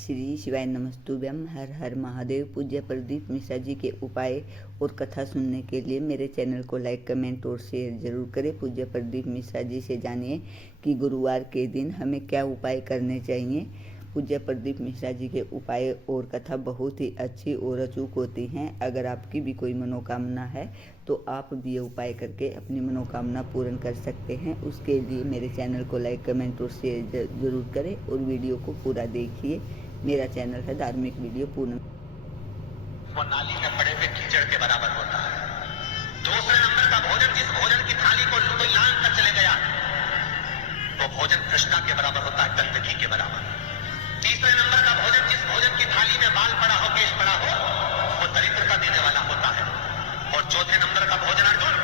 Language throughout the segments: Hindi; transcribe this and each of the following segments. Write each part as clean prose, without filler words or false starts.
श्री शिवाय नमस्तुभ्यम। हर हर महादेव। पूज्य प्रदीप मिश्रा जी के उपाय और कथा सुनने के लिए मेरे चैनल को लाइक, कमेंट और शेयर जरूर करें। पूज्य प्रदीप मिश्रा जी से जानिए कि गुरुवार के दिन हमें क्या उपाय करने चाहिए। पूज्य प्रदीप मिश्रा जी के उपाय और कथा बहुत ही अच्छी और अचूक होती हैं। अगर आपकी भी कोई मनोकामना है तो आप भी ये उपाय करके अपनी मनोकामना पूर्ण कर सकते हैं। उसके लिए मेरे चैनल को लाइक, कमेंट और शेयर जरूर करें और वीडियो को पूरा देखिए। मेरा चैनल है धार्मिक वीडियो पूर्ण। वो नाली में पड़े हुए कीचड़ के बराबर होता है। दूसरे नंबर का भोजन, जिस भोजन की थाली को कोई लांग कर चले गया, वो भोजन कृष्णा के बराबर होता है, गंदगी के बराबर। तीसरे नंबर का भोजन, जिस भोजन की थाली में बाल पड़ा हो, केश पड़ा हो, वो दरिद्रता देने वाला होता है। और चौथे नंबर का भोजन अर्जुन,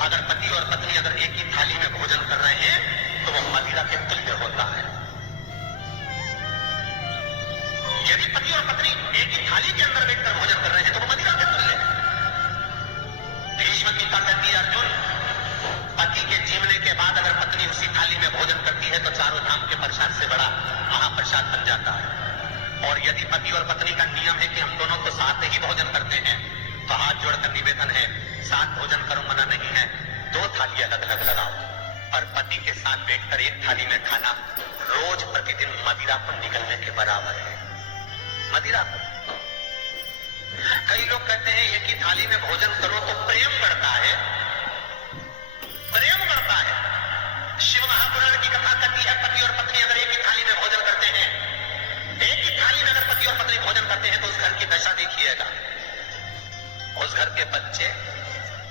अगर पति और पत्नी अगर एक ही थाली में भोजन कर रहे हैं तो वो मदिरा के तुल्य होता है। यदि पति और पत्नी एक ही थाली के अंदर बैठकर भोजन कर रहे हैं तो वो मदिरा के तुल्य है। भीष्म गीता कहती है अर्जुन, पति के जीवने के बाद अगर पत्नी उसी थाली में भोजन करती है तो चारों धाम के प्रसाद से बड़ा महाप्रसाद बन जाता है। और यदि पति और पत्नी का नियम है कि हम दोनों तो साथ ही भोजन करते हैं तो हाथ जोड़कर निवेदन है, साथ भोजन करो, मना नहीं है, दो थाली अलग अलग लगाओ। और पति के साथ बैठकर एक थाली में खाना रोज प्रतिदिन मदिरा को निगलने के बराबर है। मदिरा को कई लोग कहते हैं एक ही थाली में भोजन करो तो प्रेम बढ़ता है, प्रेम बढ़ता है। शिव महापुराण की कथा कहती है पति और पत्नी अगर एक ही थाली में भोजन करते हैं, एक ही थाली में अगर पति और पत्नी भोजन करते हैं तो उस घर की दशा देखिएगा। उस घर के बच्चे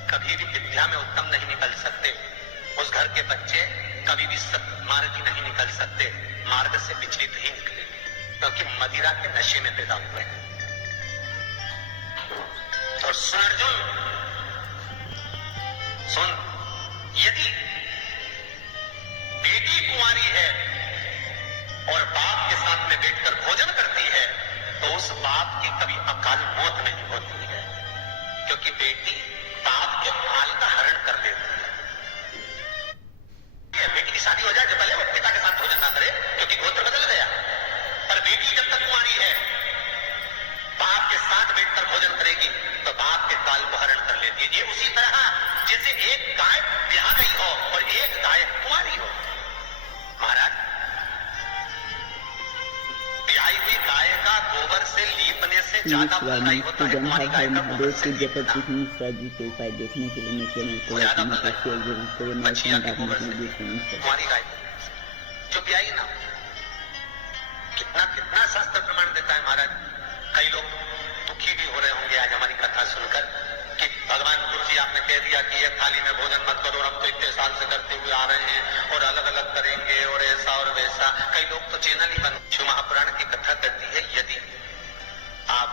कभी भी विद्या में उत्तम नहीं निकल सकते, उस घर के बच्चे कभी भी सत्मार्गी नहीं निकल सकते, मार्ग से विचलित ही निकले, क्योंकि मदिरा के नशे में पैदा हुए हैं। और सुन अर्जुन, सुन, यदि बेटी कुंवारी है और बाप के साथ में बैठकर भोजन करती है तो उस बाप की कभी अकाल मौत नहीं होती है, क्योंकि बेटी बाप के काल का हरण कर लेती है। बेटी की शादी हो जाए तो पहले वो पिता के साथ भोजन ना करे, क्योंकि गोत्र बदल गया। पर बेटी जब तक कुंवारी है, बाप के साथ बैठकर भोजन करेगी तो बाप के काल को हरण कर लेती है। ये उसी तरह जैसे एक गाय ब्याह गई हो और एक गाय कुंवारी हो। महाराज, ब्याही हुई गाय का गोबर से लीपने से ज्यादा फलदायी होता है कुंवारी गाय का गोबर से लीपना। मिश्रा जी के उपाय देखने के लिए मेरे चैनल को लाइक, कमेंट और शेयर जरूर करें। कुंवारी गाय जो ब्याही ना, कितना कितना शास्त्र प्रमाण देता है महाराज। कई लोग दुखी भी हो रहे होंगे आज हमारी कथा सुनकर कि भगवान गुरु जी आपने कह दिया कि एक थाली में भोजन मत करो, हम तो इतने साल से करते हुए आ रहे हैं और अलग अलग करेंगे और ऐसा और वैसा। कई लोग तो चैनल ही बंद। शिव महापुराण की कथा कहती है यदि आप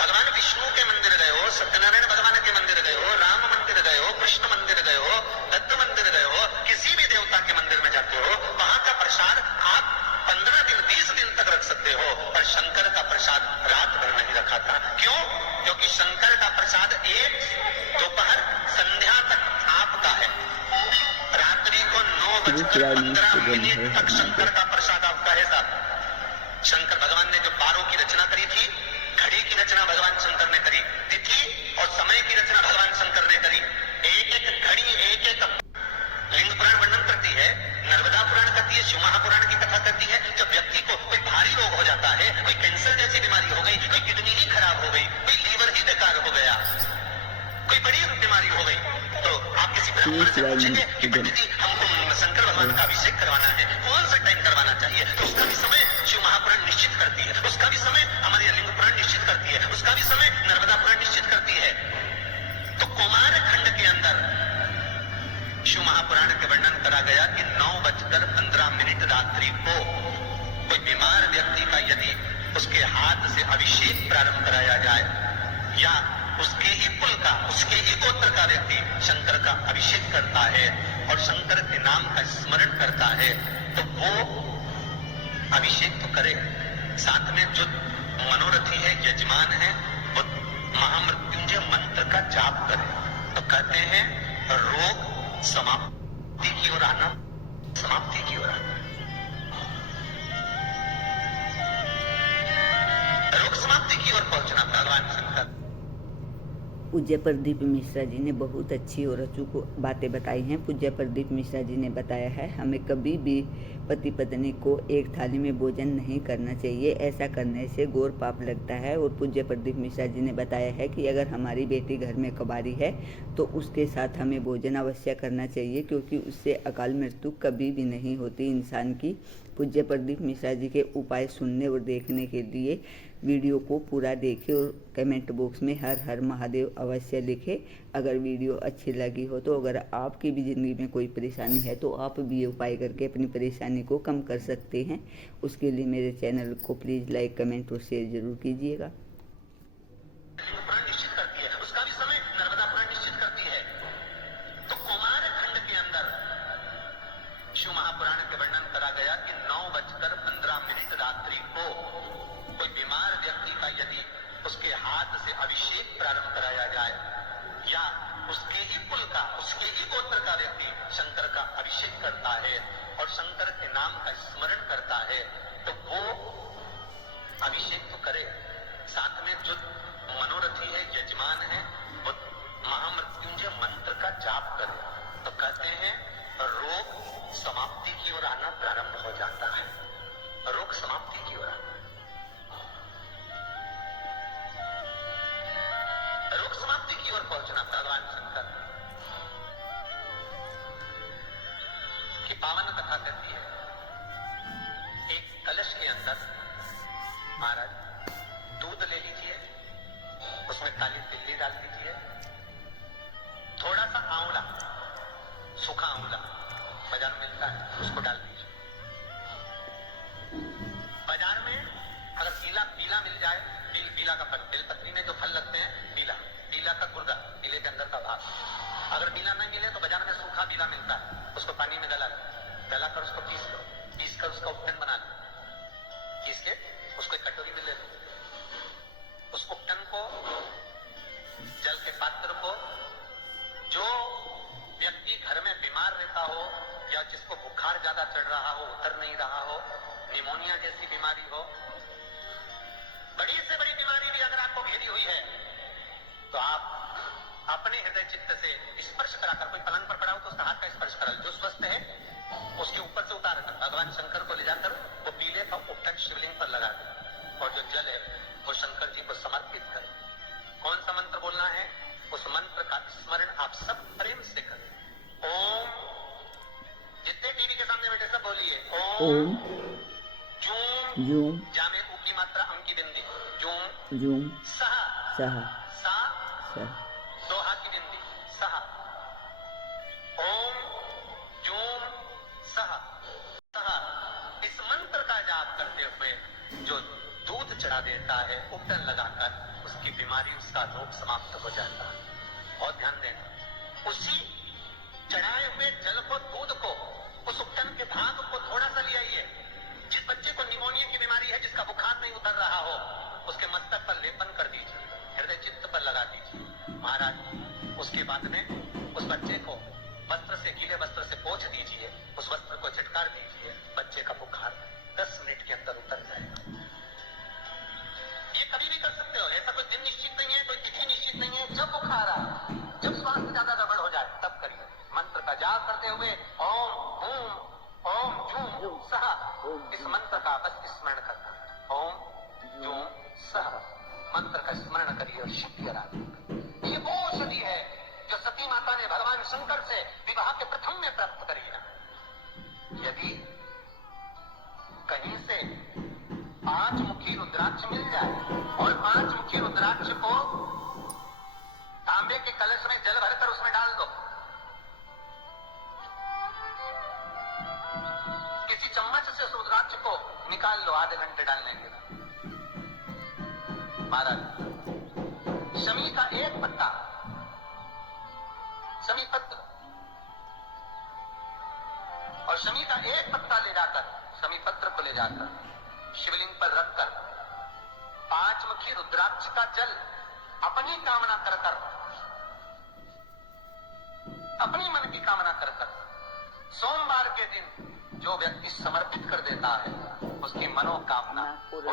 भगवान विष्णु के मंदिर गए हो, सत्यनारायण भगवान के मंदिर गए हो, राम मंदिर गए हो, कृष्ण मंदिर गए हो, दत्त मंदिर गए हो, किसी भी देवता के मंदिर में जाते हो, वहां का प्रसाद आप 15 दिन 20 दिन तक रख सकते हो, पर शंकर का प्रसाद रात भर नहीं रखा था। क्यों? क्योंकि शंकर का प्रसाद एक दोपहर संध्या तक आपका है। रात्रि को 9:15 तक शंकर का प्रसाद आपका है साहब। शंकर भगवान ने जो 12 की रचना करी थी, घड़ी की रचना भगवान शंकर ने करी, तिथि और समय की रचना भगवान शंकर ने करी। एक एक घड़ी, एक एक लिंग पुराण वर्णन करती है, नर्मदा पुराण करती है, शिव महापुराण की कथा करती है। जब व्यक्ति को कोई भारी रोग हो जाता है, कोई कैंसर जैसी बीमारी हो गई, कोई किडनी ही खराब हो गई, कोई लीवर ही बेकार हो गया, कोई बड़ी बीमारी हो गई, तो आप किसी ब्राह्मण से पूछेंगे कि पंडित जी हमको शंकर भगवान का अभिषेक करवाना है, कौन सा टाइम करवाना चाहिए? तो उसका भी समय शिव महापुराण निश्चित करती है, उसका भी समय हमारी लिंग पुराण निश्चित करती है, उसका भी समय नर्मदा पुराण निश्चित करती है। तो कुमार खंड के अंदर शिव महापुराण के वर्णन करा गया कि 9:15 रात्रि को कोई बीमार व्यक्ति का यदि उसके हाथ से अभिषेक प्रारंभ कराया जाए या उसके ही कुल का, उसके ही गोत्र का व्यक्ति शंकर का अभिषेक करता है और शंकर के नाम का स्मरण करता है तो वो अभिषेक तो करे, साथ में जो मनोरथी है, यजमान है, वो महामृत्युंजय मंत्र का जाप करे। तो कहते हैं रोग समाप्ति की ओर आना, समाप्ति की ओर आना। रोग समाप्ति की ओर पहुंचना भगवान शंकर। पूज्य प्रदीप मिश्रा जी ने बहुत अच्छी और अचूक बातें बताई हैं। पूज्य प्रदीप मिश्रा जी ने बताया है हमें कभी भी पति पत्नी को एक थाली में भोजन नहीं करना चाहिए, ऐसा करने से घोर पाप लगता है। और पूज्य प्रदीप मिश्रा जी ने बताया है कि अगर हमारी बेटी घर में कुंवारी है तो उसके साथ हमें भोजन अवश्य करना चाहिए, क्योंकि उससे अकाल मृत्यु कभी भी नहीं होती इंसान की। पूज्य प्रदीप मिश्रा जी के उपाय सुनने और देखने के लिए वीडियो को पूरा देखें और कमेंट बॉक्स में हर हर महादेव अवश्य लिखें। अगर वीडियो अच्छी लगी हो तो अगर आपकी भी ज़िंदगी में कोई परेशानी है तो आप भी ये उपाय करके अपनी परेशानी को कम कर सकते हैं। उसके लिए मेरे चैनल को प्लीज़ लाइक कमेंट और शेयर ज़रूर कीजिएगा। पुराण निश्चित करती है, उसका भी समय नर्मदा पुराण निश्चित करती है। तो कुमार खंड के अंदर शिव महापुराण के वर्णन करा गया कि 9:15 रात्रि को कोई बीमार व्यक्ति का यदि उसके हाथ से अभिषेक प्रारंभ कराया जाए या उसके ही कुल का, उसके ही गोत्र का व्यक्ति शंकर का अभिषेक करता है और शंकर के नाम का स्मरण करता है, तो वो अभिषेक तो करे, साथ में जो मनोरथी है, यजमान है, वो महामृत्युंजय मंत्र का जाप करे। तो कहते हैं रोग समाप्ति की ओर आना प्रारंभ हो जाता है। रोग समाप्ति की ओर आना, रोग समाप्ति की ओर पहुंचना भगवान शंकर की पावन कथा कहती है। एक कलश के अंदर महाराज दूध ले लीजिए, उसमें काली तिल्ली डाल दीजिए, थोड़ा सा आंवला, सूखा आंवला बाजार में मिलता है, उसको डाल दीजिए। बाजार में अगर पीला मिल जाए, पीला का फल, बेलपत्री में जो फल लगते हैं, पीला का गुर्दा, पीले के अंदर का भाग, अगर पीला नहीं मिले तो बाजार में सूखा पीला मिलता है, उसको पानी में गलाकर उसको पीस कर उसका उपटन बना लो, पीस के उसको एक कटोरी में ले लो। उस उपटन को, जल के पात्र को, जो व्यक्ति घर में बीमार रहता हो या जिसको बुखार ज्यादा चढ़ रहा हो, उतर नहीं रहा हो, निमोनिया जैसी बीमारी हो, बड़ी से बड़ी बीमारी भी अगर आपको घेरी हुई है, तो आप अपने हृदय चित्त से स्पर्श कराकर, कोई पलंग पर पड़ा हो तो उसका हाथ का स्पर्श करा, जो स्वस्थ है उसके ऊपर से उतारकर भगवान शंकर को ले जाकर वो पीले का उपटन शिवलिंग पर लगा दे और जो जल है वो शंकर जी को समर्पित करें। कौन सा मंत्र बोलना है? उस मंत्र का स्मरण आप सब प्रेम से करें। ओम, जितने टीवी के सामने बैठे सब बोलिए ओम जूम, जा में ऊ की मात्रा, अम की बिंदी, जूम सहा सा दो हा की बिंदी, सहा, ओम जूम सहा। इस मंत्र का जाप करते हुए जो दूध चढ़ा देता है उपटन लगाकर, उसकी बीमारी, उसका रोग समाप्त हो जाता है। और ध्यान देना, उसी चढ़ाए हुए जल को, दूध को, उस उपटन के भाग को थोड़ा सा ले आइए। जिस बच्चे को निमोनिया की बीमारी है, जिसका बुखार नहीं उतर रहा हो, उसके मस्तक पर लेपन कर दीजिए, हृदय चित्त पर लगा दीजिए महाराज। उसके बाद में उस बच्चे को वस्त्र से, गीले वस्त्र से पोंछ दीजिए, उस वस्त्र को झटकार दीजिए, बच्चे का बुखार 10 मिनट के अंदर उतर जाएगा। ये कभी भी कर सकते हो, ऐसा कोई दिन निश्चित नहीं है, कोई तिथि निश्चित नहीं है। जब बुखार आए, जब स्वास्थ्य ज्यादा गड़बड़ हो जाए, तब करिए। मंत्र का जाप करते हुए ओम जूम सहा, इस मंत्र का बस स्मरण करना। ओम जूम सहा मंत्र का स्मरण करिए और शक्ति करा। ये वो औषधि है जो सती माता ने भगवान शंकर से विवाह के प्रथम में प्राप्त करी ना। यदि कहीं से 5 मुखी रुद्राक्ष मिल जाए और 5 मुखी रुद्राक्ष को तांबे के कलश में जल भरकर उसमें डाल दो, किसी चम्मच से उस रुद्राक्ष को निकाल लो आधे घंटे डालने के बाद। महाराज शमी का एक पत्ता, शमी पत्र, और शमी का एक पत्ता ले जाकर, शमी पत्र को ले जाकर शिवलिंग पर रखकर 5 मुखी रुद्राक्ष का जल अपनी कामना कर कर, अपनी मन की कामना कर कर सोमवार के दिन जो व्यक्ति समर्पित कर देता है, उसकी मनोकामना